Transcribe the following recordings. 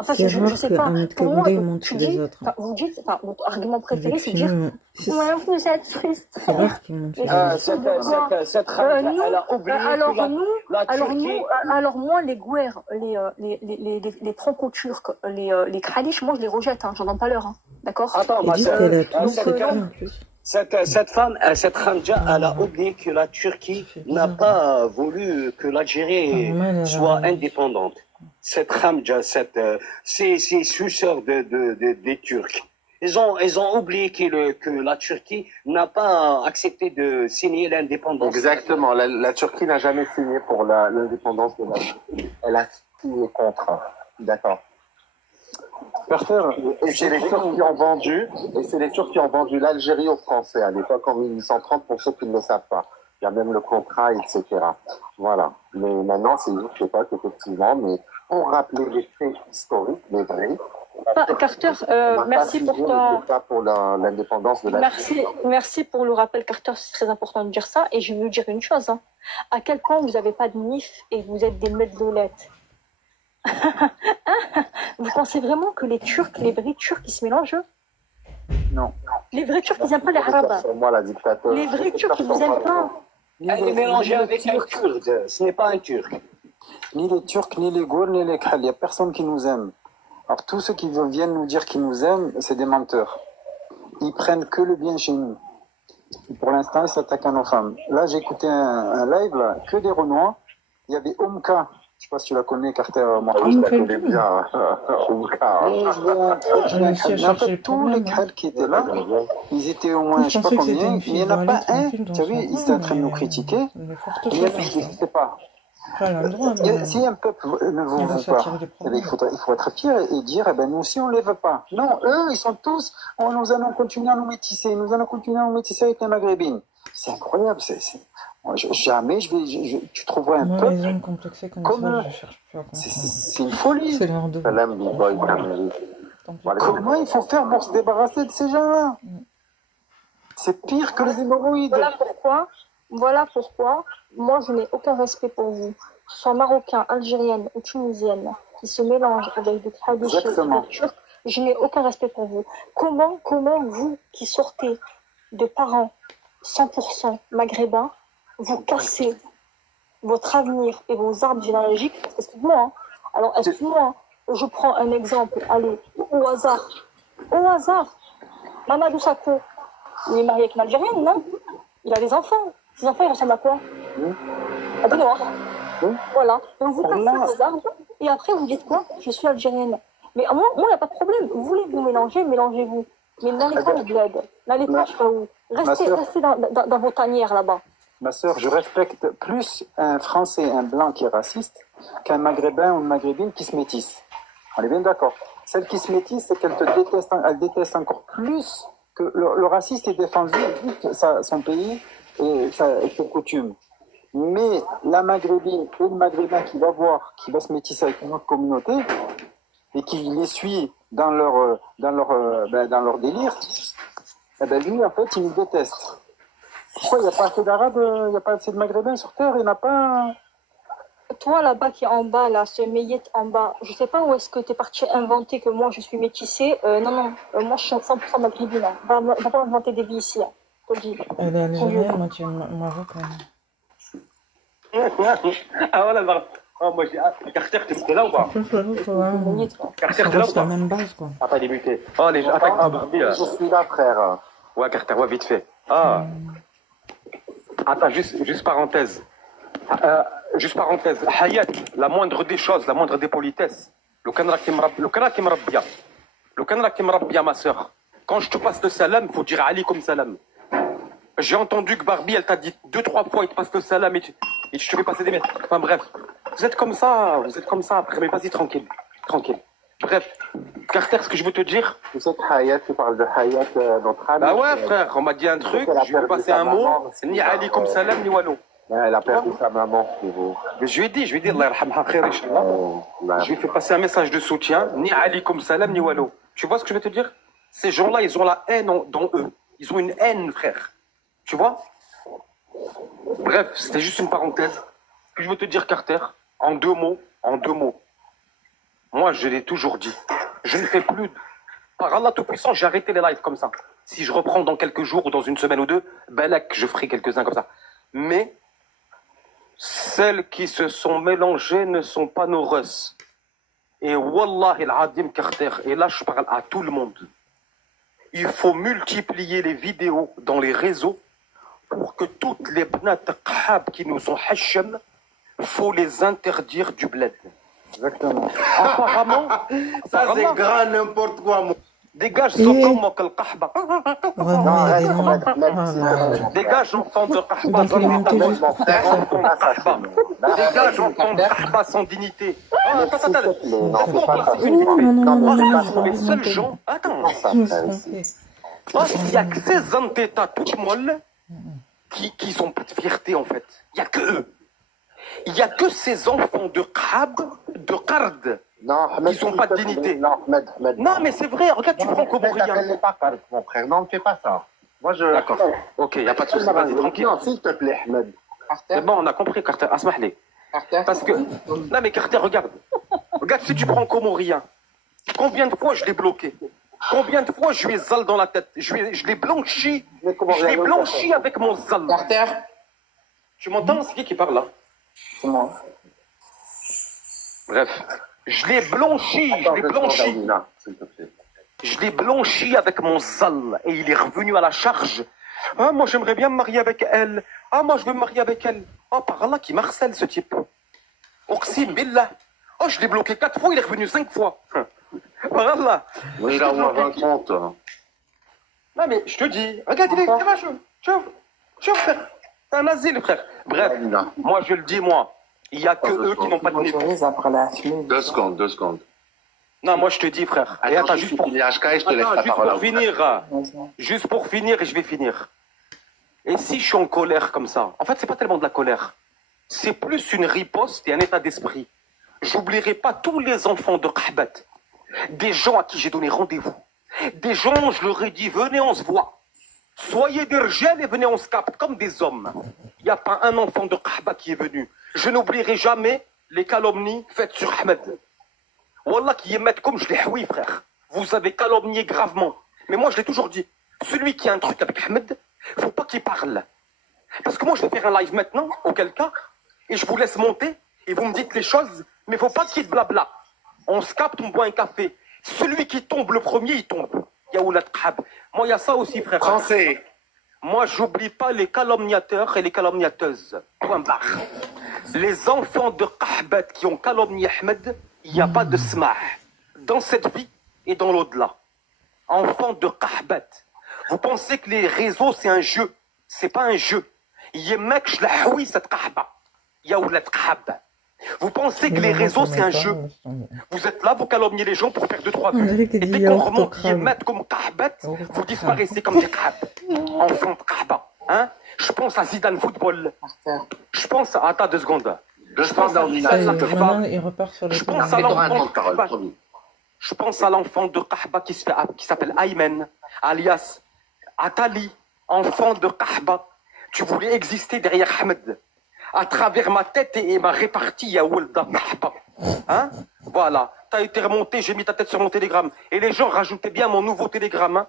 Enfin, C'est je rare sais pas. qu'un Pour moi, Cagoulé monte tu chez les dis, autres. enfin, vous dites, enfin, votre argument préféré, Avec c'est de dire, Fino, ouais, vous êtes triste. c'est rare qu'il monte chez les Et autres. Cette Khamja, nous, elle a oublié alors que nous, la alors Turquie... nous, alors moi, les Gouers, les franco-turcs, les Kralish, moi, je les rejette, hein, j'en donne pas l'heure, hein, d'accord? Attends, Ils disent qu'elle a tué donc, cette fille en plus. Cette femme, cette Khamja, elle a oublié que la Turquie n'a pas voulu que l'Algérie soit indépendante. Cette Khamja, ces suceurs des Turcs. Ils ont oublié que la Turquie n'a pas accepté de signer l'indépendance. Exactement. La Turquie n'a jamais signé pour l'indépendance de l'Algérie. Elle a signé contre. D'accord. Et c'est les Turcs qui ont vendu, l'Algérie aux Français à l'époque en 1830 pour ceux qui ne le savent pas. Il y a même le contrat, etc. Voilà. Mais maintenant, c'est une autre époque, effectivement, mais pour rappeler les faits historiques, les vrais. Carter, merci pour pour l'indépendance de la Merci pour le rappel, Carter, c'est très important de dire ça. Et je veux vous dire une chose, hein. À quel point vous n'avez pas de NIF et vous êtes des medlolettes. Vous pensez vraiment que les Turcs, les vrais Turcs, ils se mélangent? Non. Les vrais Turcs, ils n'aiment pas les Arabes. Les vrais Turcs, ils vous aiment pas. Elle est mélangée avec un Kurde, ce n'est pas un Turc. Ni les Turcs, ni les Gaules, ni les Khal, il n'y a personne qui nous aime. Alors tous ceux qui viennent nous dire qu'ils nous aiment, c'est des menteurs. Ils prennent que le bien chez nous. Et pour l'instant, ils s'attaquent à nos femmes. Là, j'ai écouté un live, là, que des Renois. Il y avait Omka. Je sais pas si tu la connais, Carter. Moi, je la connais bien. Omka. En fait, tous les Khal qui étaient là, ils étaient au moins, je sais pas combien, mais il n'y en a pas un. Tu as vu, ils étaient en train de nous critiquer. Il n'existait pas. Si un peuple ne vous veut pas, il faut être fier et dire, eh ben, nous aussi on ne les veut pas. Non, eux, ils sont tous, nous allons continuer à nous métisser, avec les Maghrébines. C'est incroyable, jamais tu trouverais un Moi, peuple les hommes complexés comme ça, je cherche plus à comprendre. C'est une folie. C'est leur dos. Comment il faut faire pour se débarrasser de ces gens-là? C'est pire que les hémorroïdes. Voilà pourquoi, moi, je n'ai aucun respect pour vous. Que ce soit marocain, algérienne ou tunisienne, qui se mélangent avec des traditions turques, je n'ai aucun respect pour vous. Comment vous, qui sortez de parents 100% maghrébins, vous cassez votre avenir et vos arbres généalogiques? Excuse-moi, hein. Alors, excuse-moi, je prends un exemple, allez, au hasard, Mamadou Sakho, il est marié avec une Algérienne, non? Il a des enfants. Ces enfants, ils ressemblent à quoi? À des noirs. Voilà. Donc vous cassez vos arbres et après vous dites quoi? Je suis algérienne. Mais moi, il n'y a pas de problème. Vous voulez vous mélanger, mélangez-vous. Mais n'allez pas au bled. N'allez pas, je sais pas où. Restez dans vos tanières là-bas. Ma sœur, je respecte plus un Français, un blanc qui est raciste, qu'un Maghrébin ou une Maghrébine qui se métisse. On est bien d'accord. Celle qui se métisse, c'est qu'elle te déteste, elle déteste encore plus que le raciste est défendu son pays et ses coutumes. Mais la Maghrébine et le Maghrébin qui va se métisser avec une autre communauté et qui les suit dans leur délire, eh ben lui, en fait, il nous déteste. Pourquoi il n'y a pas assez d'Arabes, il n'y a pas assez de Maghrébins sur Terre, il n'y en a pas... Toi, là-bas, qui est en bas, là, ce meillette en bas, je sais pas où est-ce que tu es parti inventer que moi, je suis métissée. Non, moi, je suis 100% maghrébine. Va pas inventer des vies ici, hein. Je te le dis. Elle est algérienne, moi, tu es marocain. Ah voilà, moi j'ai Carter, t'es là ou pas? Carter, t'es là ou pas? C'est la même base, quoi. Attends, il est muté. Oh, les gens, attends, Barbie, là. Je suis là, frère. Ouais, Carter, ouais, vite fait. Ah. Attends, juste parenthèse. Juste parenthèse. Hayat, la moindre des choses, la moindre des politesses. Le canra qui me rabbia. Le canra qui me rabbia, ma soeur. Quand je te passe le salam, il faut dire Ali comme salam. J'ai entendu que Barbie, elle t'a dit 2-3 fois, il te passe le salam et tu te fais passer des mètres. Enfin bref, vous êtes comme ça après, mais vas-y, tranquille. Bref, Carter, ce que je veux te dire... Tu sais que Hayat, tu parles de Hayat, notre ami. Bah ouais, frère, on m'a dit un truc, je lui ai passé un mot, ni Ali comme salam, ni Wallo. Elle a perdu sa maman, mais je lui ai dit, Allah yarhamha khair, Inch'Allah. Je lui ai fait passer un message de soutien, ni Ali comme salam, ni Wallo. Tu vois ce que je veux te dire? Ces gens-là, ils ont la haine dans eux. Ils ont une haine, frère. Tu vois? Bref, c'était juste une parenthèse. Ce que je veux te dire, Carter, en deux mots, Moi, je l'ai toujours dit. Je ne fais plus... Par Allah Tout-Puissant, j'ai arrêté les lives comme ça. Si je reprends dans quelques jours ou dans une semaine ou deux, belek, je ferai quelques-uns comme ça. Mais celles qui se sont mélangées ne sont pas nos russes. Et Wallah al-Adim Carter, et là je parle à tout le monde. Il faut multiplier les vidéos dans les réseaux pour que toutes les bnat qhab qui nous ont hachem, faut les interdire du bled. Exactement. Apparemment, ça c'est grand n'importe quoi. Dégage Zokom Kal Qahba. Vraiment, il y a des noms. Dégage enfant de Qahba. Donc, il est monté juste pour faire ça. Dégage enfant de Qahba sans dignité. Non, Les seuls gens. Attends. Il n'y a que ces entêtats tout molles qui sont pas de fierté en fait. Il n'y a que eux. Il n'y a que ces enfants de Qhab, de Qard. Non, Ahmed, ils n'ont pas de dignité. Non, Ahmed. Non, mais c'est vrai, regarde, tu prends comme rien. Ne pas Qard, mon frère. Non, ne fais pas ça. Moi, je... D'accord. Ok, il n'y a pas de souci. Vas-y, tranquille. Non, s'il te plaît, Ahmed. C'est bon, on a compris, Carter. Asmah-les. Parce que... Non, mais Carter, regarde. Regarde, si tu prends comme rien, combien de fois je l'ai bloqué? Combien de fois je lui ai zal dans la tête? Je l'ai blanchi. Je l'ai blanchi avec mon zal. Carter. Tu m'entends? C'est qui parle là? C'est moi. Bref. Je l'ai blanchi, je l'ai blanchi avec mon zal et il est revenu à la charge. Ah, moi j'aimerais bien me marier avec elle. Ah, moi je veux me marier avec elle. Oh, par Allah, qui marcelle ce type. Oqsim billah. Oh, je l'ai bloqué 4 fois, il est revenu 5 fois. Par Allah. Oui, il a moins 20 comptes. Non, mais je te dis, regarde, il est tu frère. T'es un asile, frère. Bref, moi je le dis, moi. Il n'y a que eux qui n'ont pas de nez. 2 secondes. Non, moi je te dis, frère. Et attends, juste pour finir, et je vais finir. Et si je suis en colère comme ça, en fait, c'est pas tellement de la colère. C'est plus une riposte et un état d'esprit. J'oublierai pas tous les enfants de Qahbat. Des gens à qui j'ai donné rendez-vous. Des gens, je leur ai dit, venez, on se voit. Soyez des rgels et venez, on se capte comme des hommes. Il n'y a pas un enfant de Qahba qui est venu. Je n'oublierai jamais les calomnies faites sur Ahmed. Wallah qui émettent comme je l'ai oui, frère. Vous avez calomnié gravement. Mais moi, je l'ai toujours dit. Celui qui a un truc avec Ahmed, faut pas qu'il parle. Parce que moi, je vais faire un live maintenant, auquel cas, et je vous laisse monter, et vous me dites les choses, mais faut pas qu'il y ait de blabla. On se capte, on boit un café. Celui qui tombe le premier, il tombe. Yaoula Qhab. Moi, il y a ça aussi, frère. Français. Moi, j'oublie pas les calomniateurs et les calomniateuses. Point barre. Les enfants de Qahbat qui ont calomnié Ahmed, il n'y a pas de smah. Dans cette vie et dans l'au-delà. Enfants de Qahbat. Vous pensez que les réseaux, c'est un jeu. C'est pas un jeu. Yemek shlahoui cette Qahba. Yaoula Qhab. Vous pensez que les réseaux, c'est un jeu. Vous êtes là, vous calomniez les gens pour faire 2-3 vues. Et dès qu'on remonte Yemet comme Qahbat, vous disparaissez comme des Qahab. Enfants de Qahba. Hein? Je pense à Zidane Football. Je pense à... Attends 2 secondes. Je pense à Je pense à l'enfant de Qahba qui s'appelle Aymen, alias Atali, enfant de Qahba. Tu voulais exister derrière Ahmed. À travers ma tête et ma répartie, ya Walda Qahba. Hein? Voilà. T'as été remonté, j'ai mis ta tête sur mon télégramme. Et les gens rajoutaient bien mon nouveau télégramme. Hein?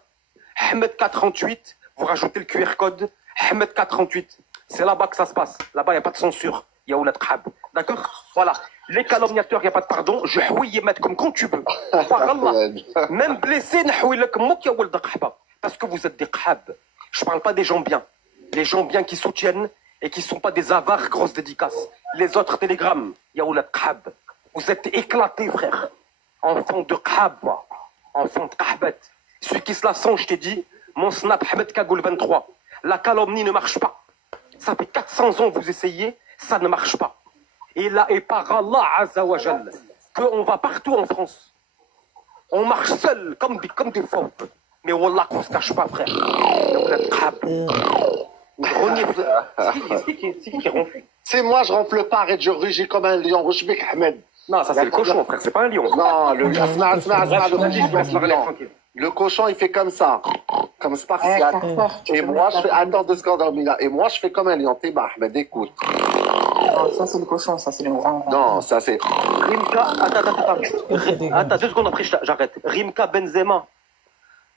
Ahmed 438, vous rajoutez le QR code. Ahmed 438. C'est là-bas que ça se passe. Là-bas, il n'y a pas de censure. Il y a Oulad Qhab. D'accord? Voilà. Les calomniateurs, il n'y a pas de pardon. Je houille mettre comme quand tu veux. Par Allah. Même blessé, parce que vous êtes des Qhab. Je ne parle pas des gens bien. Les gens bien qui soutiennent et qui ne sont pas des avares grosses dédicaces. Les autres télégrammes, il y a Oulad Qhab. Vous êtes éclatés, frère. Enfant de Qhab. Enfant de Qahbat. Celui qui se la sent, je t'ai dit, mon snap Ahmed Kagoul 23. La calomnie ne marche pas. Ça fait 400 ans que vous essayez, ça ne marche pas. Et là, et par Allah Azza wa Jal, qu'on va partout en France. On marche seul, comme des fauves. Mais Wallah, qu'on se cache pas, frère. C'est qui ronfle? C'est moi, je ronfle pas, arrête, je rugis comme un lion. Rouchbek Ahmed. Non, ça c'est le cochon, frère, c'est pas un lion. Non, le cochon, il fait comme ça. Comme spartiate. Et moi, je fais... Attends 2 secondes, Amina. Et moi, je fais comme un lion. T'es Ahmed, écoute. Non, ça c'est le cochon, ça c'est le grand. Non, ça c'est. Rimka, attends, 2 secondes après, j'arrête. Rimka Benzema.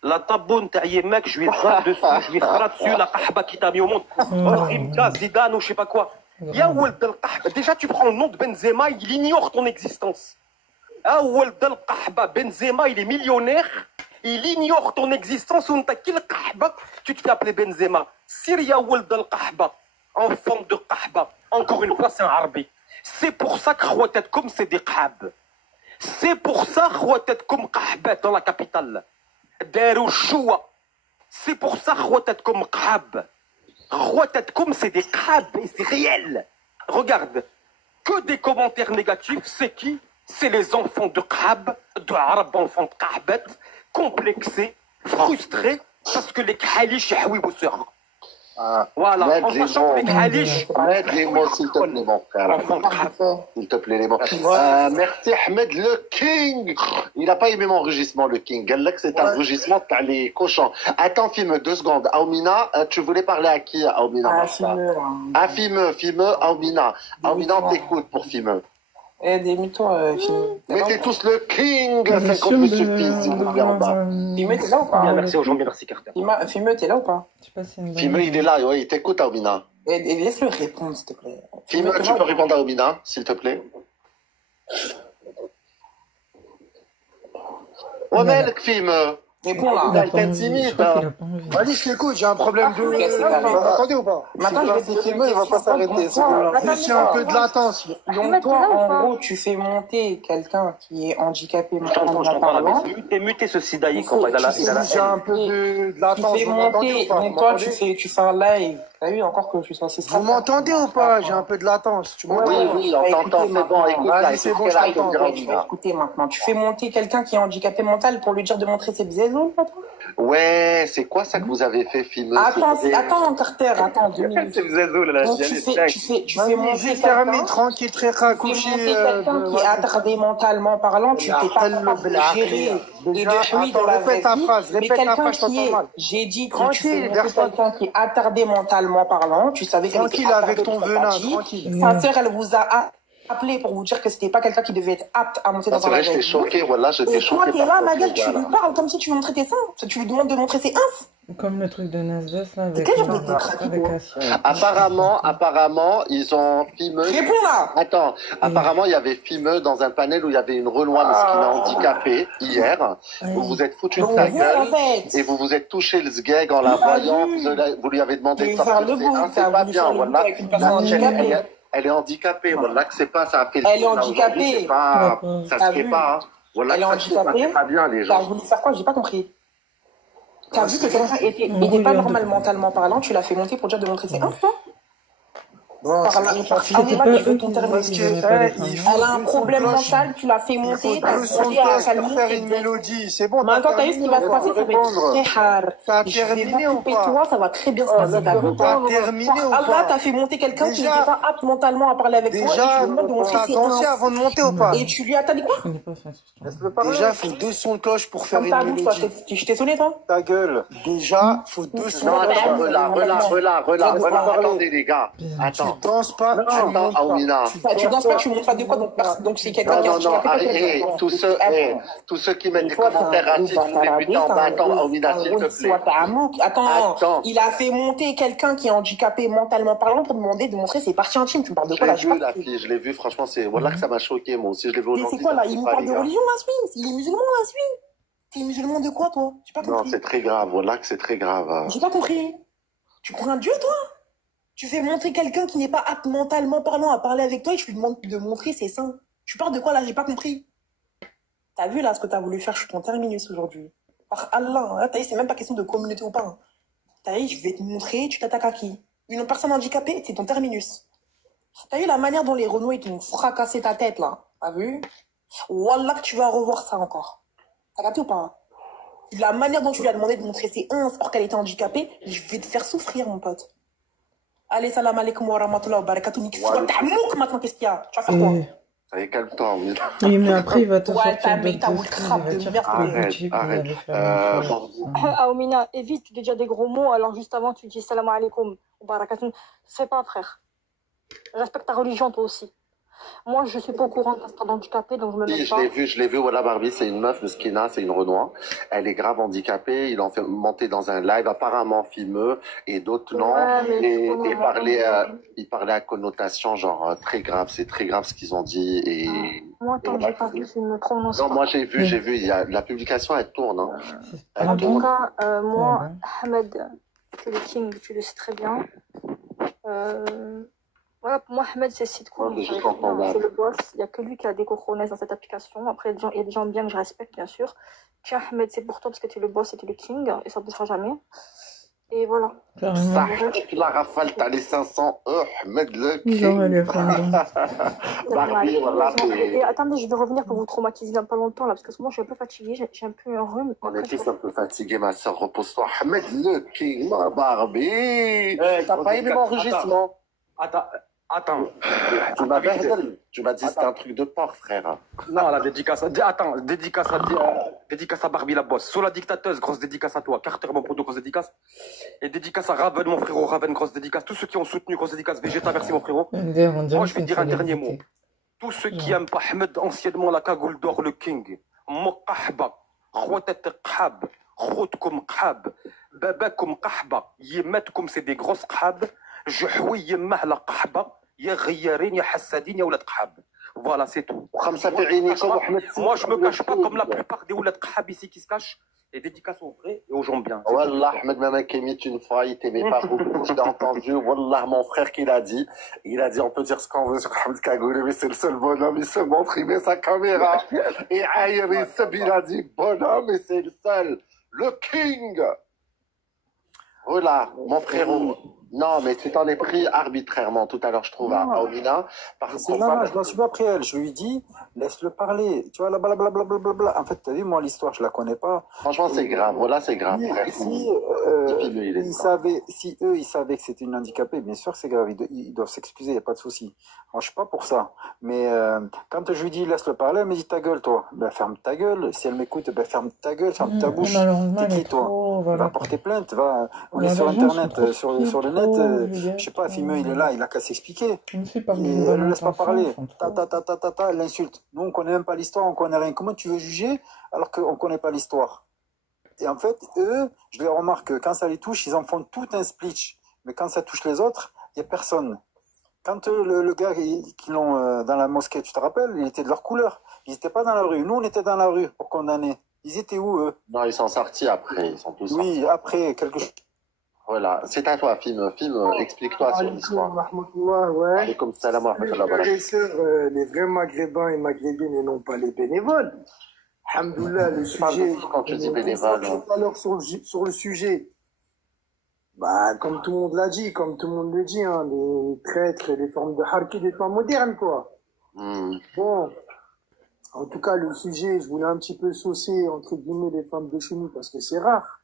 La taboune تاع يماك je lui frappe dessus, je lui frappe dessus la qahba qui t'a mis au monde. Rimka, Zidane ou je sais pas quoi. Ya Wald al-Qahba. Déjà tu prends le nom de Benzema, il ignore ton existence. Ah Wald al-Qahba, Benzema, il est millionnaire, il ignore ton existence ou t'as quel qahba, tu te fais appeler Benzema. Syria Wald al-Qahba, enfant de qahba. Encore une fois c'est un arabe. C'est pour ça que Khwatatkoum c'est des qahb. C'est pour ça Khwatatkoum qahbat dans la capitale. Darou Choua. C'est pour ça Khwatatkoum qahb. Khwatatkoum c'est des qahb et c'est réel. Regarde, que des commentaires négatifs, c'est qui? C'est les enfants de qahb, de arabes enfants de qahbat, complexés, frustrés, parce que les khalish yahoui vos sœurs. Voilà, en sachant que les khalish... Ahmed, les mots, s'il te plaît, mon frère. S'il te plaît, les mots. Merci, Ahmed, le King. Il n'a pas aimé mon rugissement, le King. Galak, c'est un rugissement, t'as les cochons. Attends, Fime, 2 secondes. Aoumina, tu voulais parler à qui, Aoumina? À Fime, Aoumina. Aoumina, on t'écoute pour Fime. Dis-moi, Mettez tous le King, 50 me suffit, s'il vous plaît, en bas. Fime, t'es là ou pas? Merci aux gens, merci Carter. Fime, t'es là ou pas? Fime, il est là, ouais, il t'écoute, Aoumina. Et laisse-le répondre, s'il te plaît. Fime, tu peux répondre à Aoumina, s'il te plaît? Ouais, mais Fime. Réponds là. Il a pas envie. Vas-y, je t'écoute, j'ai un problème de... Vous m'entendez ou pas? Maintenant, je vais te filmer, il va pas s'arrêter. Juste un peu de latence. Donc toi, en gros, tu fais monter quelqu'un qui est handicapé mentalement parlant. T'es muté ce Sidaï quand J'ai un peu de latence. Tu fais monter, donc toi, tu fais un live. T'as vu encore que je suis censé... Vous m'entendez ou pas? J'ai un peu de latence. Tu m'entends? Oui, on t'entend, c'est bon, écoute. Vas-y, c'est bon, je t'entends. Tu vas écouter maintenant. Tu fais monter quelqu'un qui est handicapé mental pour lui dire de montrer ses biseaux, attends. Ouais, c'est quoi ça que vous avez fait, Fime? Attends, Carter, attends, 2 minutes. Donc tu fais monter quelqu'un... tranquille, très raccourci. Tu fais monter quelqu'un qui est attardé mentalement parlant, tu t'es pas capable de gérer et de lui dans la vraie vie. Mais quelqu'un qui est... J'ai dit que tu fais monter quelqu'un qui est attardé mentalement parlant, tu savais qu'elle était tranquille avec ton venin, tranquille. Sa sœur, elle vous a appelé pour vous dire que c'était pas quelqu'un qui devait être apte à monter dans un live. J'étais choqué, voilà, j'étais choqué. Et toi, t'es là, ma gueule, tu lui parles comme si tu lui montrais tes seins. Tu lui demandes de montrer ses ins. Comme le truc de Nasdaq, là, avec Apparemment, ils ont Fimeux. Réponds là! Attends, apparemment, il y avait Fimeux dans un panel où il y avait une Renoir mesquine handicapée hier. Vous vous êtes foutu de sa gueule et vous vous êtes touché le sgeg en la voyant. Vous lui avez demandé de sortir. C'est pas bien, voilà. Elle est handicapée, voilà, que c'est pas, ça a fait le Elle est handicapée. Ça se fait pas, hein. Voilà, elle est handicapée. Pas bien, les gens. T'as voulu faire quoi? J'ai pas compris. T'as vu que quelqu'un était pas normal mentalement parlant, tu l'as fait monter pour dire de montrer ses ins, toi? Bon, elle a un problème mental, tu l'as fait monter, t'as demandé à faire une mélodie, c'est bon. Maintenant, t'as vu ce qui va se passer, ça va être très hard. T'as terminé ou pas? Toi, ça va très bien se passer. T'as terminé ou pas? Allah, t'as fait monter quelqu'un qui n'était pas apte mentalement à parler avec toi. Déjà, t'as dansé avant de monter ou pas? Et tu lui as dit quoi? Déjà, faut 2 sons de cloche pour faire une mélodie. Je t'ai sonné, toi? Ta gueule. Déjà, faut 2 sons Non, de cloche. attends, relâche. Attendez, les gars. Attends. Tu danses pas, Attends, Aoumina. Tu danses pas, tu montres pas de quoi, donc c'est quelqu'un qui a arrêtez, tous ceux qui mettent des commentaires racistes, vous les butez en bas. Attends, Aoumina, s'il te plaît. Attends, il a fait monter quelqu'un qui est handicapé mentalement parlant pour demander de montrer ses parties intimes. Tu me parles de quoi là? Je l'ai vu, franchement, c'est voilà que ça m'a choqué, moi aussi, je l'ai vu aujourd'hui. Mais c'est quoi là? Il nous parle de religion là, celui? Il est musulman là, celui? T'es musulman de quoi, toi? J'ai pas compris. Non, c'est très grave, voilà que c'est très grave. J'ai pas compris. Tu crois un dieu, toi? Tu fais montrer quelqu'un qui n'est pas apte mentalement parlant à parler avec toi et tu lui demandes de montrer ses seins. Tu parles de quoi là? J'ai pas compris. T'as vu là ce que t'as voulu faire? Je suis ton terminus aujourd'hui. Par Allah, là, t'as vu, c'est même pas question de communauté ou pas. Hein. T'as vu, je vais te montrer, tu t'attaques à qui? Une personne handicapée, c'est ton terminus. T'as vu la manière dont les Renault ils t'ont fracassé ta tête là? T'as vu? Wallah que tu vas revoir ça encore. T'as capté ou pas? La manière dont tu lui as demandé de montrer ses ins alors qu'elle était handicapée, je vais te faire souffrir mon pote. Allez, salam alaikum wa rahmatullahi wa barakatuh. T'as mouk maintenant, qu'est-ce qu'il y a? Tu vas faire quoi? Allez, calme-toi. Oui, mais après, il va te sortir Aoumina, évite, tu dis déjà des gros mots, alors juste avant, tu dis salam alaikum wa barakatuh. C'est pas, frère. Respecte ta religion, toi aussi. Moi, je suis pas au courant qu'elle sera handicapée, donc je me Oui, mets pas. je l'ai vu, voilà, Barbie, c'est une meuf, Meskina, c'est une Renoir. Elle est grave handicapée, il en fait monter dans un live, apparemment filmeux, et d'autres non. Ouais, mais Il parlait à connotation, genre, très grave, c'est très grave ce qu'ils ont dit, moi, tant que j'ai pas vu, je ne me prononce pas. Non, moi j'ai vu, la publication, elle tourne, hein. En tout cas, moi, Ahmed, tu es le king, tu le sais très bien. Voilà, pour moi, Ahmed, c'est site cool. C'est le boss. Il n'y a que lui qui a des cojones dans cette application. Après, il y a des gens bien que je respecte, bien sûr. Tiens, Ahmed, c'est pour toi parce que tu es le boss et tu es le king. Et ça ne bougera jamais. Et voilà. Ça, la rafale, t'as les 500 Ahmed le king. Et attendez, je vais revenir pour vous traumatiser dans pas longtemps, là, parce que moi, je suis un peu fatiguée. J'ai un peu un rhume. On est tous un peu fatigués, ma soeur. Repose-toi. Ahmed le king, ma Barbie. T'as pas aimé l'enregistrement? Attends. Tu m'as dit c'était un truc de porc, frère. Non, la dédicace. Attends, dédicace à Barbie la bosse. Sur la dictateuse, grosse dédicace à toi. Carter, mon poteau, grosse dédicace. Et dédicace à Raven, mon frérot. Raven, grosse dédicace. Tous ceux qui ont soutenu, grosse dédicace. Végéta, merci, mon frérot. Moi, je vais te dire un dernier mot. Tous ceux qui aiment pas Ahmed, anciennement la cagoule d'or, le king. Mokahba. Khwatat qhab. Khotkum qhab. Babakum qahba. Yemetkum, c'est des grosses qhab. جحوي يمه لا قحبه يا غيارين يا حسادين يا ولاد قحاب. Voilà, c'est tout. Moi, je me cache pas comme la plupart des ولاد قحاب ici qui se cachent. Et dédicace aux vrais et aux gens bien. Wallah, Ahmed Maman Kémit, une fois, il t'aimait pas beaucoup. Je l'ai entendu. Wallah, mon frère qui l'a dit. Il a dit, on peut dire ce qu'on veut sur Ahmed Kagoulé, mais c'est le seul bonhomme. Il se montre, il met sa caméra. Et Aïr, il a dit, bonhomme, et c'est le seul. Le king. Voilà, mon frérot. Non, mais tu t'en es pris arbitrairement tout à l'heure, je trouve, à Omina. Non, je m'en suis pas pris elle. Je lui dis, laisse-le parler. Tu vois, là, blablabla. En fait, t'as vu, moi, l'histoire, je la connais pas. Franchement, c'est grave. Voilà, c'est grave. Si eux, ils savaient que c'était une handicapée, bien sûr, c'est grave. Ils doivent s'excuser, il n'y a pas de souci. Moi, je suis pas pour ça. Mais quand je lui dis, laisse-le parler, elle me dit, ta gueule, toi. Ben, ferme ta gueule. Si elle m'écoute, ben, ferme ta gueule, ferme ta bouche. T'es qui, toi? Va porter plainte, va. On est sur Internet, sur le net. Je sais pas, Fimeux, il est là, il a qu'à s'expliquer. Ne le laisse pas parler. L'insulte. Nous, on connaît même pas l'histoire, on connaît rien. Comment tu veux juger alors qu'on connaît pas l'histoire? Et en fait, eux, je les remarque, quand ça les touche, ils en font tout un splitch. Mais quand ça touche les autres, il y a personne. Quand le gars qui l'ont dans la mosquée, tu te rappelles, il était de leur couleur. Ils étaient pas dans la rue. Nous, on était dans la rue pour condamner. Ils étaient où, eux? Non, ils sont sortis après. Ils sont tous sortis. Oui, après, quelque chose. Voilà, c'est à toi, Film, explique-toi sur l'histoire. Ouais. Comme salam wa rahmatullah. Les sœurs, les vrais maghrébins et maghrébines et non pas les bénévoles. Alhamdoulilah, le sujet. Quand tu dis bénévole. Tout à l'heure sur le sujet. Bah, comme tout le monde l'a dit, comme tout le monde le dit, hein, les traîtres et les formes de harki des temps modernes, quoi. Bon. En tout cas, le sujet, je voulais un petit peu saucer, entre guillemets, les femmes de chez nous parce que c'est rare.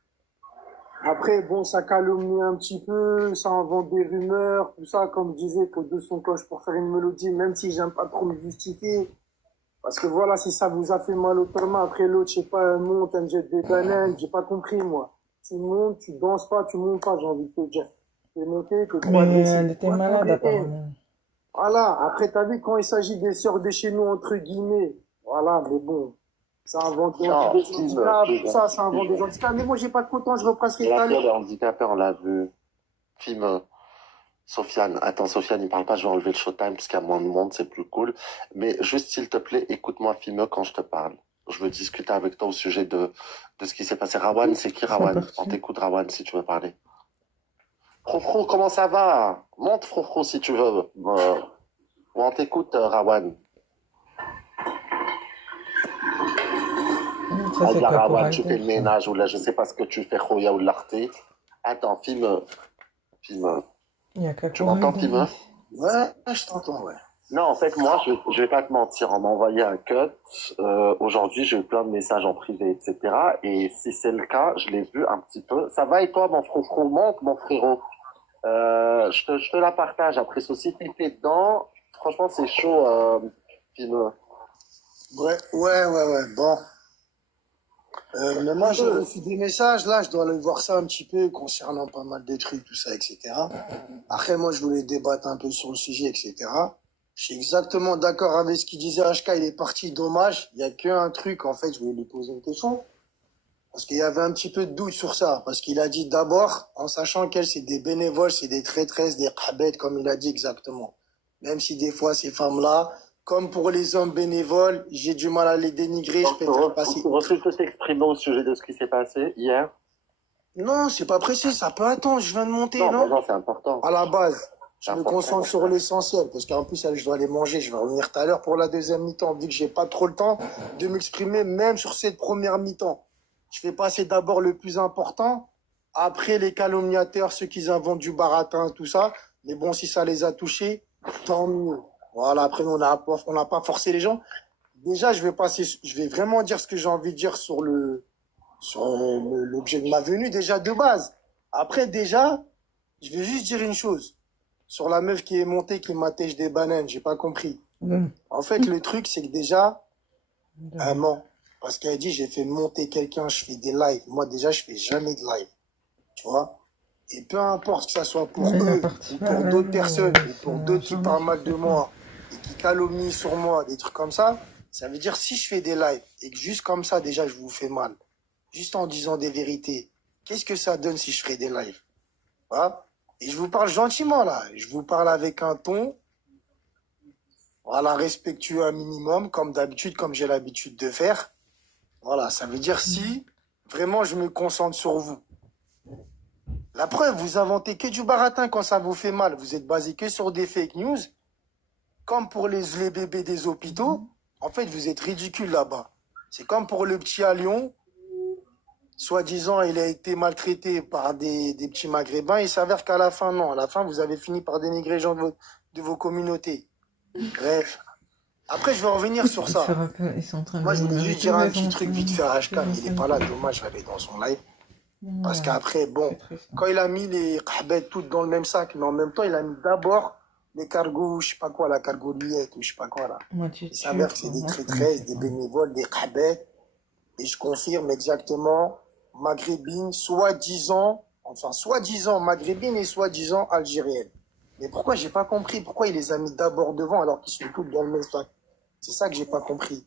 Après, bon, ça calomnie un petit peu, ça invente des rumeurs, tout ça, comme je disais, faut deux sons cloche pour faire une mélodie, même si j'aime pas trop me justifier. Parce que voilà, si ça vous a fait mal autrement, après l'autre, je sais pas, un monte, un jette des bananes, j'ai pas compris, moi. Tu montes, tu danses pas, tu montes pas, j'ai envie de te dire. Tu es monté, que mais elle était malade, apparemment. Voilà, après, t'as vu, quand il s'agit des sœurs de chez nous, entre guillemets, voilà, mais bon. Ça invente des handicaps, ça invente des handicaps. Mais moi, j'ai pas de coton, je reprends ce qu'il y a. Les handicapés, on l'a vu. Film, Sofiane. Attends, Sofiane, il parle pas, je vais enlever le showtime parce qu'il y a moins de monde, c'est plus cool. Mais juste, s'il te plaît, écoute-moi, Film, quand je te parle. Je veux discuter avec toi au sujet de ce qui s'est passé. Rawan, c'est qui, Rawan? On t'écoute, Rawan, si tu veux parler. Frofro, comment ça va? Monte, Frofro, si tu veux. On t'écoute, Rawan. Rawan, tu fais le ménage ou là, je sais pas ce que tu fais, Khoya ou l'arté. Attends, Film. Tu m'entends, Film? Ouais, je t'entends, ouais. Non, en fait, moi, je vais pas te mentir. On m'a envoyé un cut. Aujourd'hui, j'ai eu plein de messages en privé, etc. Et si c'est le cas, je l'ai vu un petit peu. Ça va et toi, mon frérot? Monte, mon frérot. Je te la partage. Après, ceci, t'es dedans. Franchement, c'est chaud, Film. Ouais. Bon. Mais moi, j'ai reçu des messages, là, je dois aller voir ça un petit peu concernant pas mal de trucs, tout ça, etc. Après, moi, je voulais débattre un peu sur le sujet, etc. Je suis exactement d'accord avec ce qu'il disait HK, il est parti, dommage. Il y a qu'un truc, en fait, je voulais lui poser une question. Parce qu'il y avait un petit peu de doute sur ça. Parce qu'il a dit d'abord, en sachant qu'elles, c'est des bénévoles, c'est des traîtresses, des khabet, comme il a dit exactement. Même si des fois, ces femmes-là, comme pour les hommes bénévoles, j'ai du mal à les dénigrer, je préfère passer. Tu peux t'exprimer au sujet de ce qui s'est passé hier? Non, c'est pas précis, ça peut attendre, je viens de monter, non? Non, c'est important. À la base, je me concentre sur l'essentiel, parce qu'en plus, je dois aller manger, je vais revenir tout à l'heure pour la deuxième mi-temps, vu que j'ai pas trop le temps de m'exprimer, même sur cette première mi-temps. Je fais passer d'abord le plus important, après les calomniateurs, ceux qui inventent du baratin, tout ça. Mais bon, si ça les a touchés, tant mieux. Voilà, après, on n'a pas forcé les gens. Déjà, je vais vraiment dire ce que j'ai envie de dire sur l'objet de ma venue, déjà, de base. Après, déjà, je vais juste dire une chose. Sur la meuf qui est montée, qui m'attèche des bananes, j'ai pas compris. En fait, le truc, c'est que déjà, un ment. Parce qu'elle dit, j'ai fait monter quelqu'un, je fais des lives. Moi, déjà, je fais jamais de live. Tu vois? Et peu importe que ça soit pour eux, ou pour d'autres personnes, ou pour d'autres qui parlent mal de moi, et qui calomnient sur moi, des trucs comme ça, ça veut dire si je fais des lives, et que juste comme ça, déjà, je vous fais mal, juste en disant des vérités, qu'est-ce que ça donne si je ferais des lives? Voilà. Et je vous parle gentiment, là. Je vous parle avec un ton, voilà, respectueux un minimum, comme d'habitude, comme j'ai l'habitude de faire. Voilà, ça veut dire si vraiment je me concentre sur vous. La preuve, vous inventez que du baratin quand ça vous fait mal. Vous êtes basé que sur des fake news. Comme pour les bébés des hôpitaux, en fait, vous êtes ridicule là-bas. C'est comme pour le petit à Lyon. Soi-disant, il a été maltraité par des petits maghrébins. Il s'avère qu'à la fin, non. À la fin, vous avez fini par dénigrer les gens de vos communautés. Bref. Après, je vais revenir sur ça. Moi, je voulais juste dire un petit truc vite fait à HK, mais il n'est pas là. Dommage, je vais aller dans son live. Parce qu'après, bon, quand il a mis les khabet toutes dans le même sac, mais en même temps, il a mis d'abord les cargos, je sais pas quoi, la cargoliette ou je sais pas quoi, là. Il s'avère que c'est des traîtresses, des bénévoles, des khabet. Et je confirme exactement, maghrébine, soi-disant maghrébine et soi-disant algérienne. Mais pourquoi j'ai pas compris? Pourquoi il les a mis d'abord devant alors qu'ils sont tous dans le même sac? C'est ça que j'ai pas compris.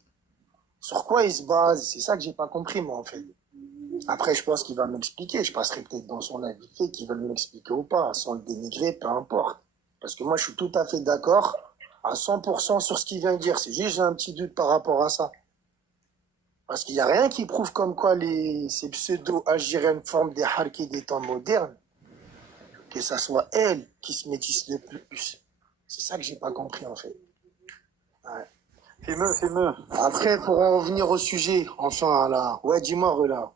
Sur quoi il se base? C'est ça que j'ai pas compris, moi, en fait. Après, je pense qu'il va m'expliquer. Je passerai peut-être dans son invité qu'ils veulent m'expliquer ou pas, sans le dénigrer, peu importe. Parce que moi, je suis tout à fait d'accord à 100% sur ce qu'il vient de dire. C'est juste j'ai un petit doute par rapport à ça. Parce qu'il n'y a rien qui prouve comme quoi ces pseudo-algériennes forment des harkis des temps modernes. Que ça soit elles qui se métissent le plus. C'est ça que j'ai pas compris, en fait. Ouais. Fais-moi. Après, pour en revenir au sujet, enfin, là. Ouais, dis-moi, là.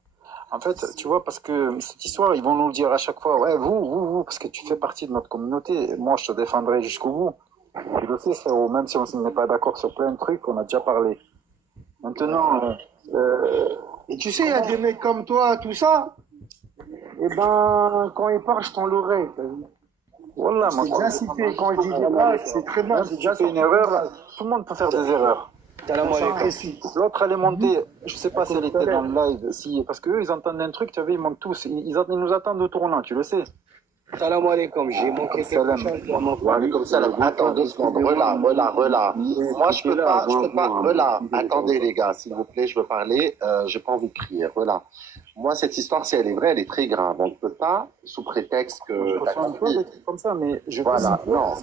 En fait, tu vois, parce que cette histoire, ils vont nous le dire à chaque fois. Ouais, vous, parce que tu fais partie de notre communauté. Moi, je te défendrai jusqu'au bout. Tu le sais, frérot, même si on n'est pas d'accord sur plein de trucs, on a déjà parlé. Maintenant, et tu sais, il y a des mecs comme toi, tout ça. Eh ben, quand ils parlent, je t'en l'oreille, t'as vu. Voilà, moi, j'ai déjà cité, quand je dis des c'est très bien, j'ai déjà fait une erreur. Tout le monde peut faire des erreurs. L'autre, elle est montée, je sais pas si elle était dans le live, parce qu'eux, ils entendent un truc, tu vois, ils montent tous, ils nous attendent au tournant, tu le sais. Salam alaikum, j'ai manqué quelque chose. Wa alaikum salam. Attends 2 secondes, relâche. Moi, je peux pas, relâche. Attendez, les gars, s'il vous plaît, je veux parler, j'ai pas envie de crier, relâche. Moi, cette histoire, si elle est vraie, elle est très grave. On ne peut pas, sous prétexte que t'as compris. Des trucs comme ça, mais voilà, non.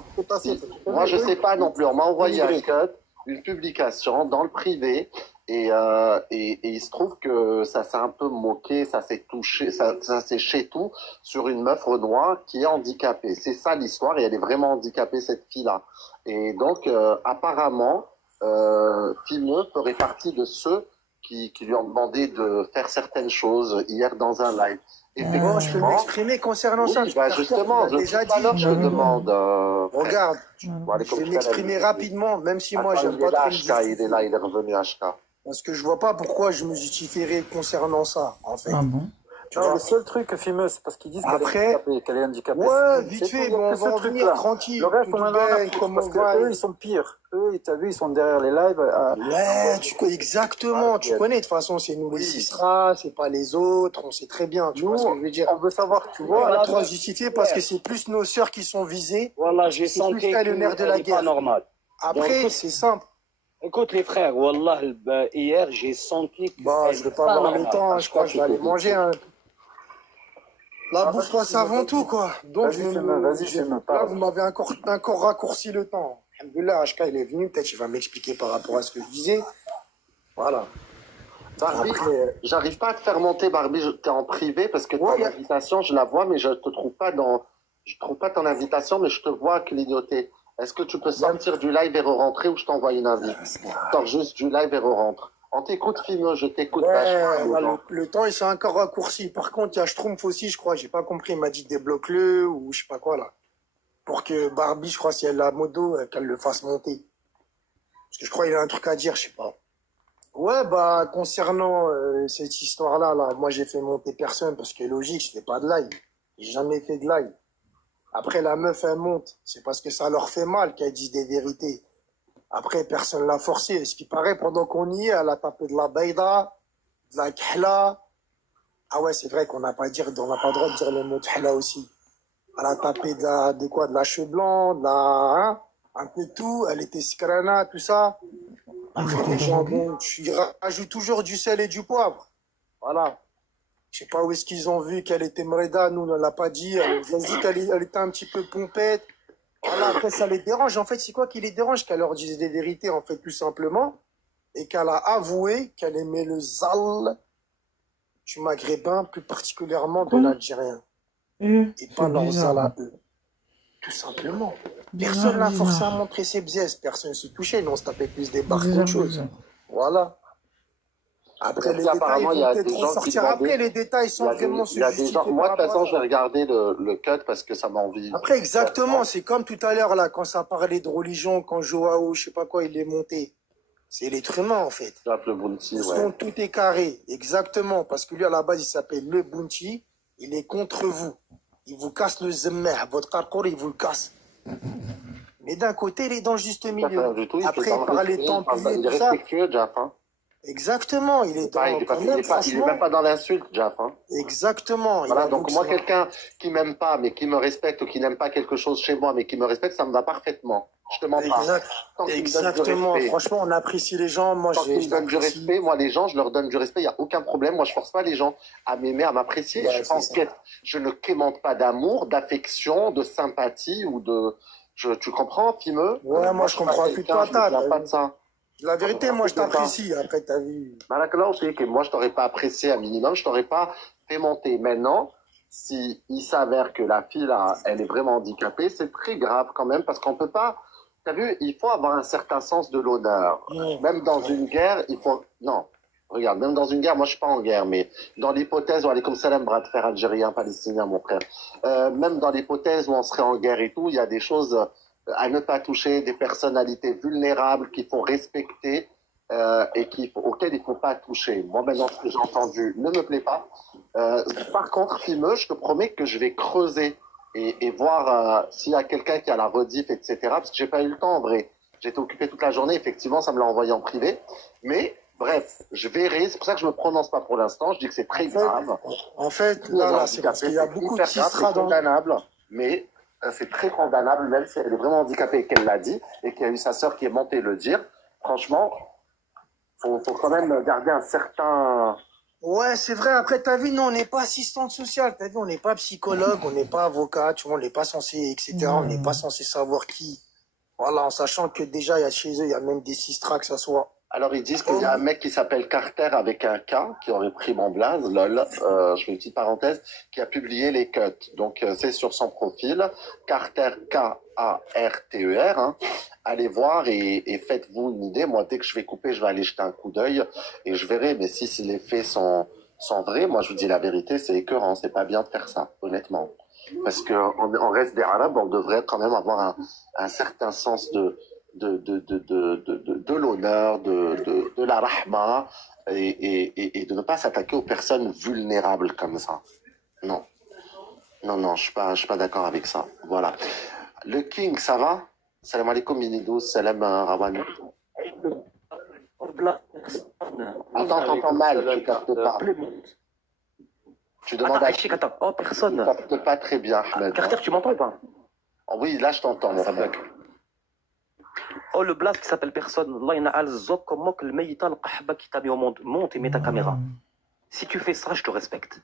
Moi, je sais pas non plus. On m'a envoyé un cut, une publication dans le privé, et il se trouve que ça s'est un peu moqué, ça s'est touché, ça s'est chez tout sur une meuf renois qui est handicapée. C'est ça l'histoire, et elle est vraiment handicapée, cette fille-là. Et donc, apparemment, Fimeux ferait partie de ceux qui lui ont demandé de faire certaines choses hier dans un live. Effectivement, je peux m'exprimer concernant ça. Bah justement, déjà dit, je demande. Regarde, je vais m'exprimer rapidement, même si moi j'aime pas trop. Il est là, il est revenu HK. Parce que je vois pas pourquoi je me justifierais concernant ça, en fait. Ah bon? Tu Non, vois. le seul truc, Fimeux, c'est parce qu'ils disent Après, qu'elle est handicapée. ouais, C'est vite tout, fait, il y a bon, on que va ce en venir truc-là. tranquille. Le reste, Tout on en a bien, rien à foutre, comment parce on que va. eux, ils sont pires. Eux, t'as vu, ils sont derrière les lives. Ouais, exactement, tu connais, de toute façon, c'est nous les Cisra, c'est pas les autres, on sait très bien, tu vois ce que je veux dire. On veut savoir, tu On vois. va pas trop justifier parce que c'est plus nos sœurs qui sont visées. Voilà, j'ai C'est plus senti elle le nerf de qu'elle la n'est pas guerre. normale. Après, Donc, c'est simple. écoute les frères, Wallah, hier, j'ai senti que Bah, je vais pas avoir le temps, je crois que je vais aller manger. La bouffe passe avant tout, quoi. Donc, là, vous m'avez encore raccourci le temps. Alhamdoulilah, HK, il est venu, peut-être il va m'expliquer par rapport à ce que je disais. Voilà. Barbie, Après, j'arrive pas à te faire monter, Barbie, t'es en privé parce que ton invitation, je la vois, mais je trouve pas ton invitation, mais je te vois clignoter. Est-ce que tu peux sortir du live et re-rentrer ou je t'envoie une invite? Sors juste du live et re-rentre. On t'écoute, Fimo, je t'écoute. Le temps, il s'est encore raccourci. Par contre, il y a Schtroumpf aussi, je crois. J'ai pas compris. Il m'a dit débloque-le ou je sais pas quoi, là. Pour que Barbie, je crois, si elle a modo, qu'elle le fasse monter. Parce que je crois qu'il a un truc à dire, je sais pas. Ouais, bah, concernant cette histoire-là, là, moi, j'ai fait monter personne parce que logique, je fais pas de live. J'ai jamais fait de live. Après, la meuf, elle monte. C'est parce que ça leur fait mal qu'elle dise des vérités. Après, personne l'a forcé. Ce qui paraît, pendant qu'on y est, elle a tapé de la baïda, de la khla. Ah ouais, c'est vrai qu'on n'a pas le droit de dire le mot khla aussi. Elle a tapé de la cheveux blanc, un peu de tout. Elle était skrana, tout ça. Les gens, bon, tu rajoutes toujours du sel et du poivre. Voilà. Je sais pas où est-ce qu'ils ont vu qu'elle était mreda, nous, on ne l'a pas dit. Ils ont dit qu'elle était un petit peu pompette. Voilà, après, ça les dérange. En fait, c'est quoi qui les dérange? Qu'elle leur dise des vérités, en fait, tout simplement. Et qu'elle a avoué qu'elle aimait le zal du maghrébin, plus particulièrement de l'algérien. Et pas leur zal à eux. Tout simplement. Personne l'a forcé à montrer ses biaises. Personne se touchait, mais on se tapait plus des barres qu'autre chose. Voilà. Après, les détails, ils vont peut-être ressortir après. Les détails sont vraiment se justifier. Moi, de toute façon, je vais regarder le cut parce que ça m'a envie. Après, exactement. C'est comme tout à l'heure, là, quand ça parlait de religion, quand Joao, je sais pas quoi, il est monté. C'est l'être humain, en fait. Le Bounty, ouais. Tout est carré. Exactement. Parce que lui, à la base, il s'appelle le Bounty. Il est contre vous. Il vous casse le zemmeh. Votre parcours, il vous le casse. Mais d'un côté, il est dans le juste milieu. Après, il parle les Templiers, il est respectueux, Jaff. Hein. Exactement, il est dans il est même pas dans l'insulte, Jaff. Hein. Exactement. Voilà, donc moi, quelqu'un qui m'aime pas, mais qui me respecte, ou qui n'aime pas quelque chose chez moi, mais qui me respecte, ça me va parfaitement. Je te mens pas. Exactement. Franchement, on apprécie les gens. Moi, quand ils me donnent du respect, moi, les gens, je leur donne du respect. Il n'y a aucun problème. Moi, je force pas les gens à m'aimer, à m'apprécier. Je ne quémande pas d'amour, d'affection, de sympathie ou de. Tu comprends, Fimeux? Ouais, moi, je comprends plus de patate. Pas de ça. La vérité, moi, je t'apprécie. Après, t'as vu. Malakla aussi, que moi, je t'aurais pas apprécié un minimum. Je t'aurais pas fait monter. Maintenant, si il s'avère que la fille, là, elle est vraiment handicapée, c'est très grave quand même parce qu'on peut pas. T'as vu, il faut avoir un certain sens de l'honneur. Même dans une guerre, il faut... Non, regarde, même dans une guerre, moi je suis pas en guerre, mais dans l'hypothèse où on est comme salam bras de fer algérien, palestinien, mon frère, même dans l'hypothèse où on serait en guerre et tout, il y a des choses à ne pas toucher, des personnalités vulnérables qu'il faut respecter et auxquelles il faut pas toucher. Moi, maintenant, ce que j'ai entendu ne me plaît pas. Par contre, Fimeux, je te promets que je vais creuser et voir s'il y a quelqu'un qui a la rediff, etc. Parce que j'ai pas eu le temps, en vrai. J'étais occupé toute la journée. Effectivement, ça me l'a envoyé en privé. Mais, bref, je verrai. C'est pour ça que je me prononce pas pour l'instant. Je dis que c'est très grave. En fait, là, c'est parce qu'il y a beaucoup de c'est condamnable. Mais c'est très condamnable, même si elle est vraiment handicapée et qu'elle l'a dit. Et qu'il y a eu sa sœur qui est montée le dire. Franchement, faut quand même garder un certain... Ouais, c'est vrai. Après, t'as vu, nous, on n'est pas assistante sociale. T'as vu, on n'est pas psychologue, on n'est pas avocat, tu vois, on n'est pas censé, etc. On n'est pas censé savoir qui. Voilà, en sachant que déjà, il y a chez eux, il y a même des sistras que ça soit. Alors, ils disent qu'il y a un mec qui s'appelle Carter avec un K, qui aurait pris mon blaze, lol, je fais une petite parenthèse, qui a publié les cuts. Donc, c'est sur son profil, Carter, K-A-R-T-E-R, hein. Allez voir et faites-vous une idée. Moi, dès que je vais couper, je vais aller jeter un coup d'œil et je verrai. Mais si les faits sont vrais, moi, je vous dis la vérité, c'est écœurant. C'est pas bien de faire ça, honnêtement. Parce que on reste des Arabes, on devrait quand même avoir un certain sens de l'honneur, de la rahma, et de ne pas s'attaquer aux personnes vulnérables comme ça. Non. Non, je suis pas d'accord avec ça. Voilà. Le King, ça va? Salam alaikum, Minidou, salam Rawan. Attends, t'entends mal, tu captes pas. Tu demandes à qui? Oh, personne. Tu captes pas très bien, Ahmed. Carter, tu m'entends ou pas? Oh, oui, là, je t'entends, mon frère. Oh, le blast qui s'appelle personne. Allah yana'al zokomok le meïta al-qahba qui t'a mis au monde. Monte et mets ta caméra. Si tu fais ça, je te respecte.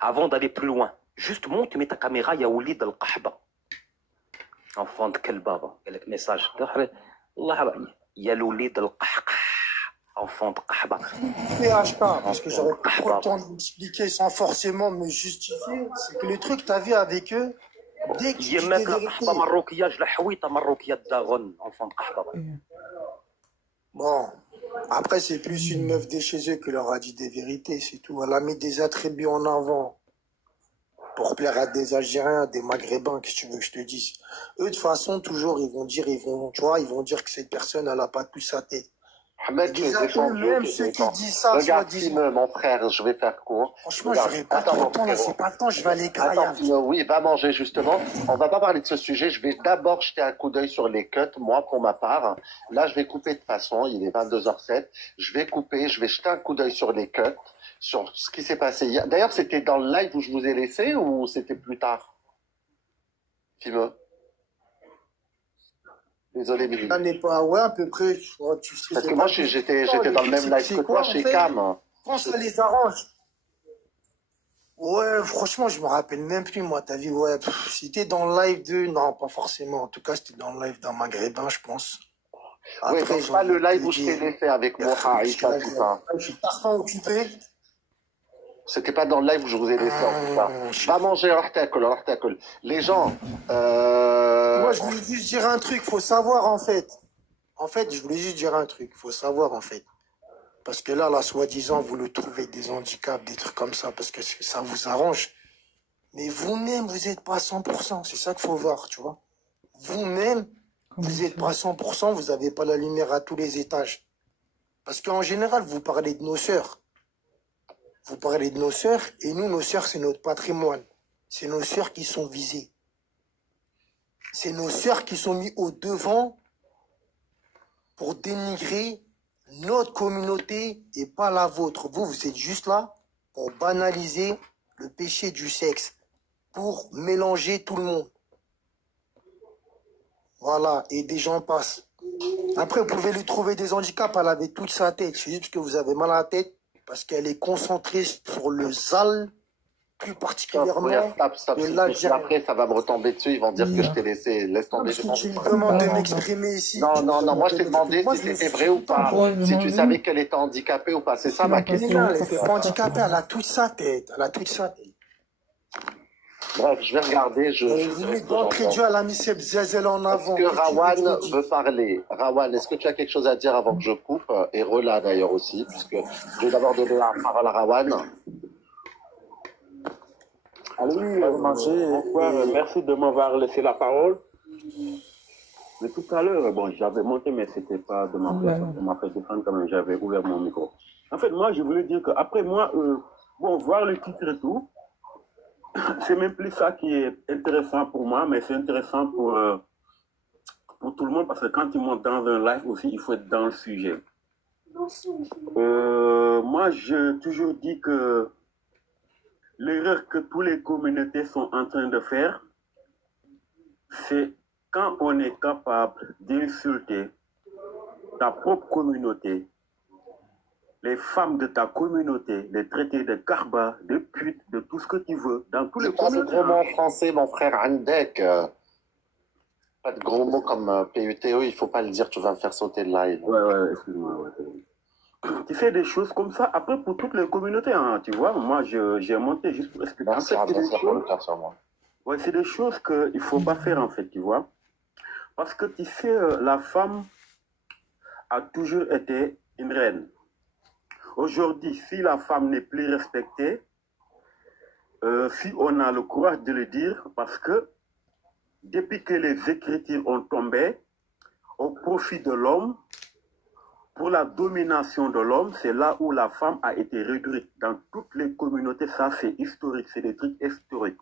Avant d'aller plus loin, juste monte et mets ta caméra, ya oulid al-qahba. Enfant de quel baba? Quel message? Ya l'oulid al-qahqa. Enfant de qahba. PHK, parce que j'aurais pas trop le temps de m'expliquer sans forcément me justifier. C'est que le truc, t'as vu avec eux, dès que tu dis des vérités. Bon, après, c'est plus une meuf de chez eux qui leur a dit des vérités, c'est tout. Elle a mis des attributs en avant pour plaire à des Algériens, des Maghrébins, qu'est-ce que tu veux que je te dise. Eux, de toute façon, toujours, ils vont dire que cette personne, elle a pas tout sa tête. Ahmed, tu es défendu. Même ceux qui disent ça, regarde, Tim, mon frère, je vais faire court. Franchement, j'aurais pas trop le temps, là, c'est pas le temps, je vais aller grailler. Attends, oui, va manger, justement. On va pas parler de ce sujet. Je vais d'abord jeter un coup d'œil sur les cuts, moi, pour ma part. Là, je vais couper de toute façon. Il est 22h07. Je vais couper, je vais jeter un coup d'œil sur les cuts, sur ce qui s'est passé hier. D'ailleurs, c'était dans le live où je vous ai laissé ou c'était plus tard? Fime. Désolé, Billy. Ça n'est pas, ouais, à peu près. Tu sais, parce que moi, j'étais dans le même live que toi, chez Cam. Quand ça les arrange. Ouais, franchement, je me rappelle même plus, moi, t'as vu, ouais, c'était dans le live de, non, pas forcément. En tout cas, c'était dans le live d'un Maghrébin, je pense. Après, ouais, pas le live où je t'ai laissé avec Moha, Aïcha, tout ça. Je suis parfaitement occupé. C'était pas dans le live où je vous ai laissé, en tout cas. Va manger, artacle. Les gens, moi, je voulais juste dire un truc, faut savoir, en fait. En fait, je voulais juste dire un truc, faut savoir, en fait. Parce que là, soi-disant, vous le trouvez des handicaps, des trucs comme ça, parce que ça vous arrange. Mais vous-même, vous n'êtes pas à 100%. C'est ça qu'il faut voir, tu vois. Vous-même, vous n'êtes pas à 100%, vous n'avez pas la lumière à tous les étages. Parce qu'en général, vous parlez de nos sœurs. Vous parlez de nos sœurs, et nous, nos sœurs, c'est notre patrimoine. C'est nos sœurs qui sont visées. C'est nos sœurs qui sont mises au devant pour dénigrer notre communauté et pas la vôtre. Vous êtes juste là pour banaliser le péché du sexe, pour mélanger tout le monde. Voilà, et des gens passent. Après, vous pouvez lui trouver des handicaps, elle avait toute sa tête. C'est juste parce que vous avez mal à la tête, parce qu'elle est concentrée sur le ZAL, plus particulièrement. Stop. Après, ça va me retomber dessus, ils vont dire que je t'ai laissé. Laisse tomber. Tu me demandes de m'exprimer ici. Non, moi je t'ai demandé si c'était vrai ou pas. Si tu savais qu'elle était handicapée ou pas. C'est ça ma question. Elle n'est pas handicapée, elle a toute sa tête. Bref, je vais regarder. Vous mettez d'entrée de jeu, elle a mis ses bzézel en avant. Est-ce que Rawan veut parler? Rawan, est-ce que tu as quelque chose à dire avant que je coupe? Et Rola d'ailleurs aussi, puisque je vais d'abord donner la parole à Rawan. Oui, bonsoir, merci de m'avoir laissé la parole. Mais tout à l'heure, bon, j'avais monté, mais c'était pas de ma place. On m'a fait défendre quand même, j'avais ouvert mon micro. En fait, moi, je voulais dire qu'après moi, bon, voir le titre et tout, c'est même plus ça qui est intéressant pour moi, mais c'est intéressant pour tout le monde, parce que quand tu montes dans un live aussi, il faut être dans le sujet. Moi, j'ai toujours dit que l'erreur que toutes les communautés sont en train de faire, c'est quand on est capable d'insulter ta propre communauté, les femmes de ta communauté, les traiter de garba, de pute, de tout ce que tu veux, dans tous les communautés. Pas de gros mots en français, mon frère Andek. Pas de gros mots comme PUTE, il faut pas le dire, tu vas me faire sauter le live. Ouais, excuse-moi. Tu fais des choses comme ça, après pour toutes les communautés, hein, tu vois, moi j'ai monté juste pour expliquer. Merci, en fait, c'est des choses qu'il ne faut pas faire en fait, tu vois. Parce que tu sais, la femme a toujours été une reine. Aujourd'hui, si la femme n'est plus respectée, si on a le courage de le dire, parce que depuis que les écritures ont tombé, au profit de l'homme, pour la domination de l'homme, c'est là où la femme a été réduite. Dans toutes les communautés, ça c'est historique, c'est des trucs historiques.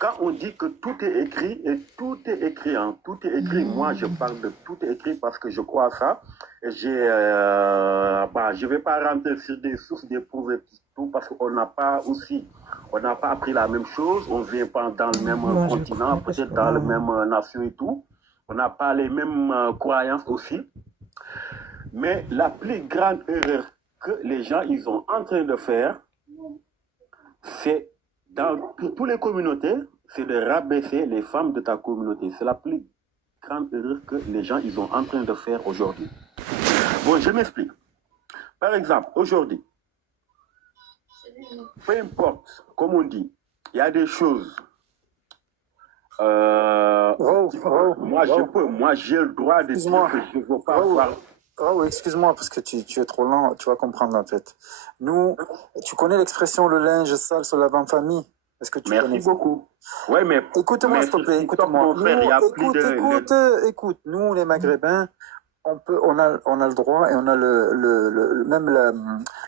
Quand on dit que tout est écrit, et tout est écrit, hein, tout est écrit, moi je parle de tout est écrit parce que je crois à ça. Et je ne vais pas rentrer sur des sources d'éprouver tout parce qu'on n'a pas aussi, on n'a pas appris la même chose, on ne vient pas dans le même continent, peut-être dans la même nation et tout. On n'a pas les mêmes croyances aussi. Mais la plus grande erreur que les gens ils sont en train de faire, c'est dans toutes les communautés, c'est de rabaisser les femmes de ta communauté. C'est la plus grande erreur que les gens ils sont en train de faire aujourd'hui. Bon, je m'explique. Par exemple, aujourd'hui, peu importe, comme on dit, il y a des choses. Moi, j'ai le droit de dire que je ne veux pas voir. Oh, excuse-moi, parce que tu es trop lent, tu vas comprendre en fait. Nous, tu connais l'expression le linge sale se lave en famille? Est-ce que tu connais? Merci beaucoup. Ouais, mais écoute-moi, s'il te plaît, écoute-moi. Écoute, nous les Maghrébins, on a le droit et on a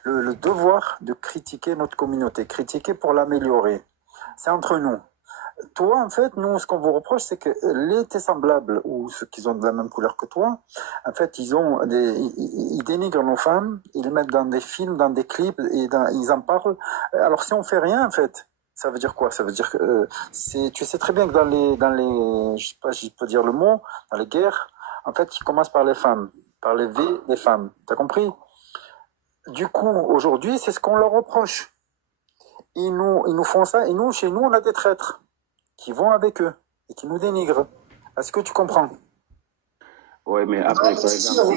le devoir de critiquer notre communauté, critiquer pour l'améliorer. C'est entre nous. Toi, en fait, nous, ce qu'on vous reproche, c'est que tes semblables, ou ceux qui ont de la même couleur que toi, en fait, ils dénigrent nos femmes, ils les mettent dans des films, dans des clips, et ils en parlent. Alors, si on fait rien, en fait, ça veut dire quoi? Ça veut dire que, tu sais très bien que dans les, je sais pas, je peux dire le mot, dans les guerres, en fait, ils commencent par les femmes, par les vies des femmes. T'as compris? Du coup, aujourd'hui, c'est ce qu'on leur reproche. Ils nous font ça, et nous, chez nous, on a des traîtres qui vont avec eux et qui nous dénigrent. Est-ce que tu comprends? Oui, mais après, par exemple,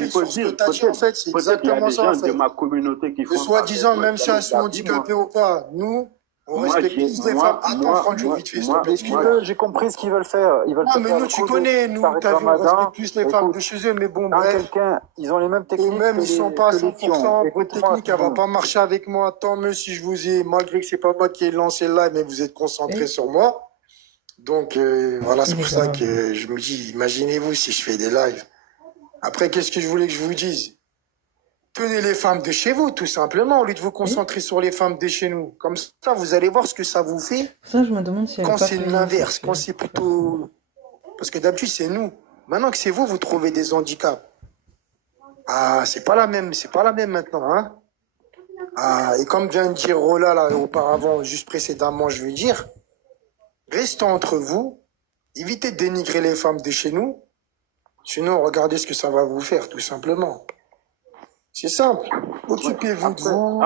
il faut dire, peut-être qu'il y a des gens de ma communauté qui font... Soi-disant, même si elles sont handicapées ou pas, nous, on respecte plus les femmes. Attends, Franjo, vite fait, s'il te plaît. J'ai compris ce qu'ils veulent faire. Ils veulent mais nous, tu connais, nous, t'as vu, on respecte plus les femmes de chez eux, mais bon, bref. Ils ont les mêmes techniques. Eux-mêmes, ils sont pas à 100%. Votre technique, elle va pas marcher avec moi. Tant mieux si je vous ai, malgré que c'est pas moi qui ai lancé le live, mais vous êtes concentrés sur moi. Donc, voilà, c'est pour ça que je me dis, imaginez-vous si je fais des lives. Après, qu'est-ce que je voulais que je vous dise? Tenez les femmes de chez vous, tout simplement, au lieu de vous concentrer sur les femmes de chez nous. Comme ça, vous allez voir ce que ça vous fait. Ça, je me demande si quand c'est l'inverse, quand c'est plutôt... Parce que d'habitude, c'est nous. Maintenant que c'est vous, vous trouvez des handicaps. Ah, c'est pas la même maintenant, hein. Ah, et comme vient de dire Rola, là, auparavant, juste précédemment, je veux dire, restons entre vous, évitez de dénigrer les femmes de chez nous, sinon, regardez ce que ça va vous faire, tout simplement. C'est simple. Occupez-vous de vous.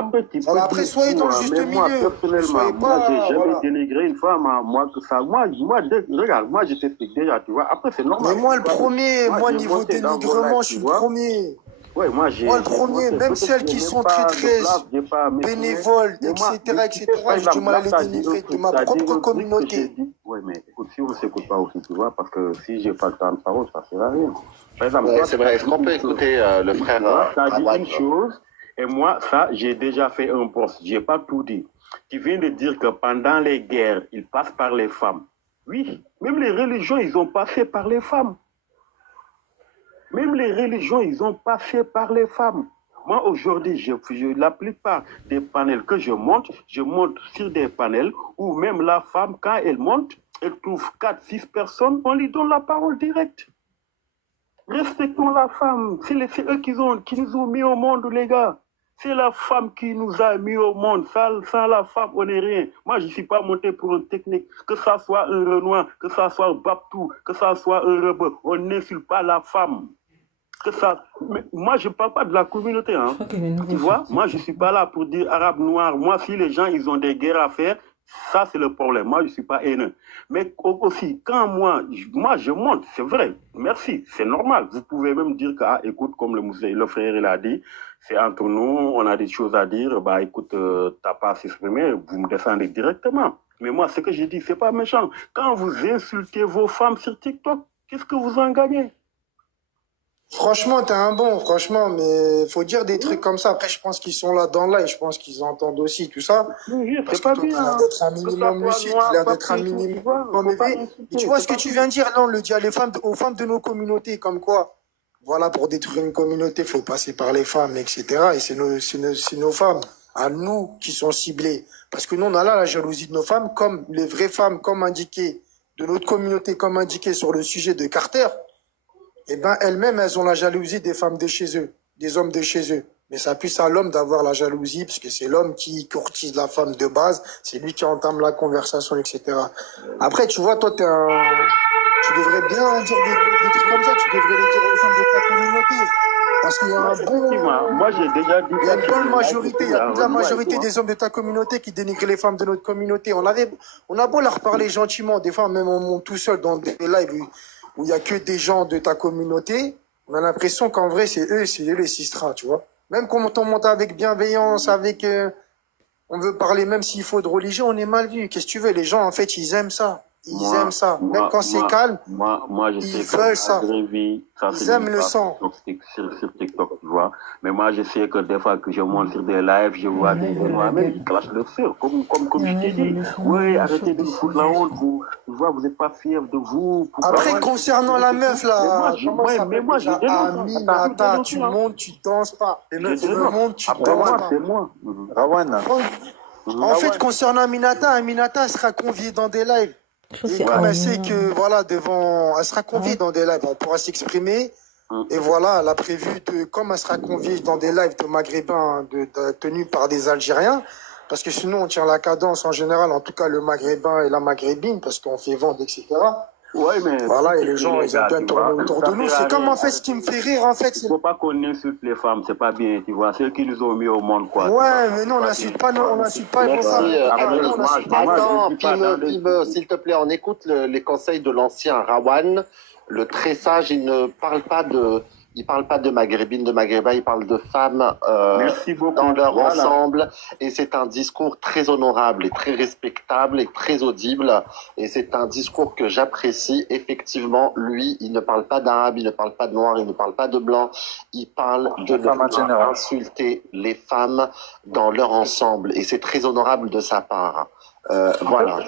Après, soyez dans le juste milieu. Moi, personnellement, moi, j'ai jamais dénigré une femme. Moi, tout ça. Regarde, moi, je t'explique déjà, tu vois. Après, c'est normal. Mais moi, le premier, moi, niveau dénigrement, je suis le premier. Ouais, moi, le premier, même celles qui sont très bénévoles, etc., j'ai du mal à les dénigrer de ma propre communauté. Oui, mais écoute, si on ne s'écoute pas aussi, tu vois, parce que si j'ai pas le temps de parole, ça ne sert à rien. Par exemple, c'est vrai, est-ce qu'on peut écouter le frère tu as dit une chose, et moi, ça, j'ai déjà fait un post, je n'ai pas tout dit. Tu viens de dire que pendant les guerres, ils passent par les femmes. Oui, même les religions, ils ont passé par les femmes. Même les religions, ils ont passé par les femmes. Moi, aujourd'hui, la plupart des panels que je monte sur des panels où même la femme, quand elle monte, elle trouve 4-6 personnes, on lui donne la parole directe. Respectons la femme. C'est eux qui nous ont mis au monde, les gars. C'est la femme qui nous a mis au monde. Sans la femme, on n'est rien. Moi, je ne suis pas monté pour une technique. Que ça soit un Renoir, que ça soit un Baptou, que ça soit un Rebeu, on n'insulte pas la femme. Mais moi, je ne parle pas de la communauté. Hein. Tu vois, moi, je ne suis pas là pour dire arabe, noir. Moi, si les gens, ils ont des guerres à faire, ça, c'est le problème. Moi, je ne suis pas haineux. Mais aussi, quand moi, je monte, c'est vrai. Merci, c'est normal. Vous pouvez même dire que, écoute, comme le frère, il a dit, c'est entre nous, on a des choses à dire. Bah, écoute, tu n'as pas à s'exprimer, vous me descendez directement. Mais moi, ce que j'ai dit, ce n'est pas méchant. Quand vous insultez vos femmes sur TikTok, qu'est-ce que vous en gagnez? Franchement, t'es un bon, franchement, mais faut dire des trucs comme ça. Après, je pense qu'ils sont là dans là et je pense qu'ils entendent aussi tout ça. Parce que toi, t'as l'air d'être un minimum lucide, t'as l'air d'être un minimum élevé. Et tu vois ce que tu viens de dire? Là, on le dit à aux femmes de nos communautés, comme quoi, voilà, pour détruire une communauté, faut passer par les femmes, etc. Et c'est nos femmes, à nous, qui sont ciblées. Parce que nous, on a là la jalousie de nos femmes, comme les vraies femmes, comme indiqué, de notre communauté, comme indiqué sur le sujet de Carter. Eh ben, elles-mêmes, elles ont la jalousie des femmes de chez eux, des hommes de chez eux. Mais ça puisse à l'homme d'avoir la jalousie, parce que c'est l'homme qui courtise la femme de base, c'est lui qui entame la conversation, etc. Après, tu vois, toi, tu devrais bien dire des trucs comme ça, tu devrais les dire aux femmes de ta communauté. Parce qu'il y a un bon... Moi, j'ai déjà dit... Il y a une bonne majorité, il y a toute la majorité des hommes de ta communauté qui dénigrent les femmes de notre communauté. On a beau leur parler gentiment, des fois même on monte tout seul dans des lives où il y a que des gens de ta communauté, on a l'impression qu'en vrai, c'est eux les sistras, tu vois. Même quand on monte avec bienveillance, avec... on veut parler, même s'il faut de religion, on est mal vu. Qu'est-ce que tu veux? Les gens, en fait, ils aiment ça. Ils aiment ça. Même quand c'est calme, ils veulent ça. Ils aiment le sang. Sur TikTok, tu vois. Mais moi, je sais que des fois que je monte sur des lives, je vois des gens, mais ils clashent leur sœur. Comme je t'ai dit. Oui, arrêtez de vous foutre la honte. Vous n'êtes pas fiers de vous. Après, concernant la meuf, là, mais moi, je dénonce. Aminata, tu montes, tu danses pas. Tu montes, tu danses pas. C'est moi. Rawan. En fait, concernant Aminata, elle sera conviée dans des lives. Et comme elle sait que, voilà, elle sera conviée dans des lives, on pourra s'exprimer. Et voilà, elle a prévu comme elle sera conviée dans des lives de maghrébins tenus par des Algériens, parce que sinon on tient la cadence en général, en tout cas le maghrébin et la maghrébine, parce qu'on fait vendre, etc. Ouais, mais voilà, et les gens, ils aiment bien tourner autour de nous. C'est comme, en fait, ce qui me fait rire, en fait. Il faut pas qu'on insulte les femmes, c'est pas bien, tu vois. Ceux qui nous ont mis au monde, quoi. Ouais, mais non, on n'insulte pas, les femmes. Attends, Pime, s'il te plaît, on écoute les conseils de l'ancien Rawan, le très sage, il ne parle pas de maghrébines, de maghrébins, il parle de femmes dans leur ensemble. Et c'est un discours très honorable et très respectable et très audible. Et c'est un discours que j'apprécie. Effectivement, lui, il ne parle pas d'arabe, il ne parle pas de noir, il ne parle pas de blanc. Il parle de ne pas insulter les femmes dans leur ensemble. Et c'est très honorable de sa part. Voilà.